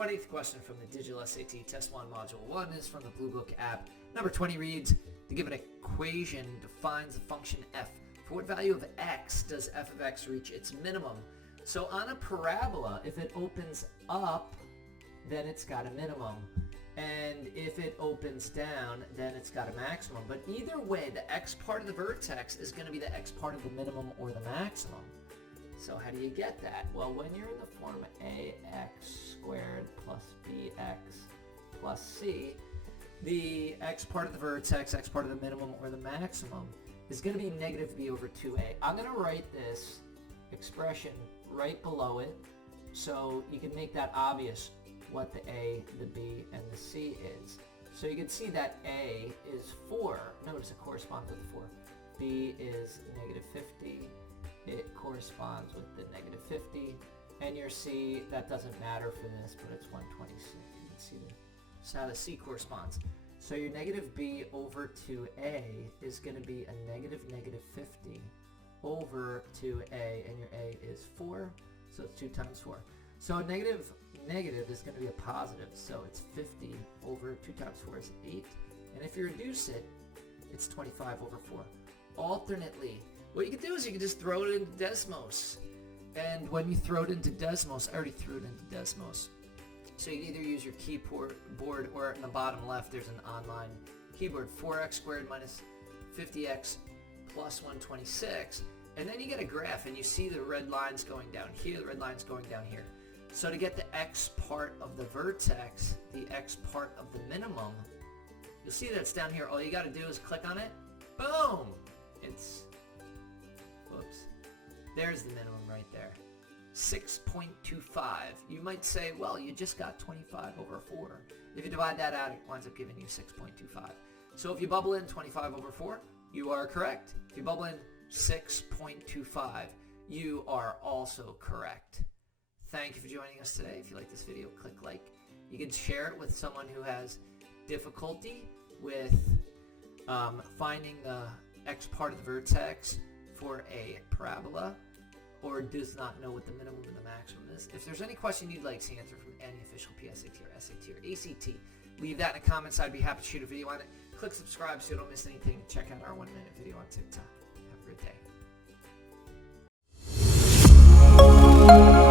20th question from the Digital SAT Test 1 Module 1 is from the Bluebook app. Number 20 reads, to give an equation defines a function f. For what value of x does f of x reach its minimum? So on a parabola, if it opens up, then it's got a minimum. And if it opens down, then it's got a maximum. But either way, the x part of the vertex is going to be the x part of the minimum or the maximum. So how do you get that? Well, when you're in the form ax squared plus bx plus c, the x part of the vertex, x part of the minimum or the maximum, is going to be negative b over 2a. I'm going to write this expression right below it so you can make that obvious what the a, the b, and the c is. So you can see that a is 4. Notice it corresponds with 4. b is negative 50. It corresponds with the negative 50. And your c, that doesn't matter for this, but it's 126. You can see so how the c corresponds. So your negative b over 2a is going to be a negative 50 over 2a, and your a is 4, so it's 2 times 4. So negative is going to be a positive, so it's 50 over 2 times 4 is 8. And if you reduce it, it's 25 over 4. Alternately, what you can do is you can just throw it into Desmos. And when you throw it into Desmos, I already threw it into Desmos. So you can either use your keyboard or in the bottom left, there's an online keyboard, 4x squared minus 50x plus 126. And then you get a graph and you see the red lines going down here, the red lines going down here. So to get the x part of the vertex, the x part of the minimum, you'll see that it's down here. All you got to do is click on it. Boom! It's, whoops. There's the minimum right there. 6.25. You might say, well, you just got 25 over 4. If you divide that out, it winds up giving you 6.25. So if you bubble in 25 over 4, you are correct. If you bubble in 6.25, you are also correct. Thank you for joining us today. If you like this video, click like. You can share it with someone who has difficulty with finding the x part of the vertex for a parabola, or does not know what the minimum and the maximum is. If there's any question you'd like to answer from any official PSAT or SAT or ACT, leave that in the comments. I'd be happy to shoot a video on it. Click subscribe so you don't miss anything. Check out our 1-minute video on TikTok. Have a great day.